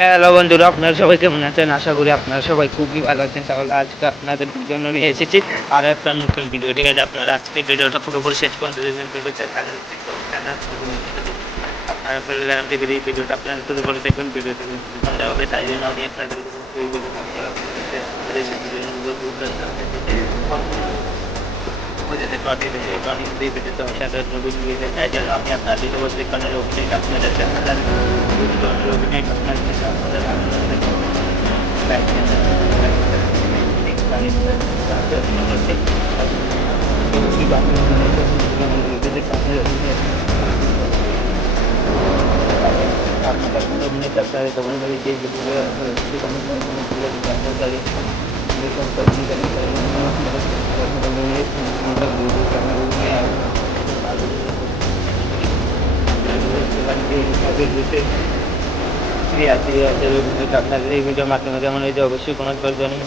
Hello বন্ধুরা, আপনারা সবাই কেমন আছেন? আশা করি আপনারা সবাই খুবই ভালো আছেন। তাহলে আজকে আপনাদের জন্য নিয়ে এসেছি আরো একটা নতুন ভিডিও। ঠিক আছে, আপনারা আজকে ভিডিওটা পুরোপুরি শেষ পর্যন্ত দেখবেন। আপনারা ফেলে এই ভিডিওটা আপনারা পুরোপুরি দেখবেন। ভিডিওটা মজা হবে, তাই জন্য আমি আপনাদের আমি আপনাদের অভিনয় আপনাদের আপনাদের এই ভিডিওর মাধ্যমে যেমন এই যে অবশ্যই কোনো প্রয়োজনীয়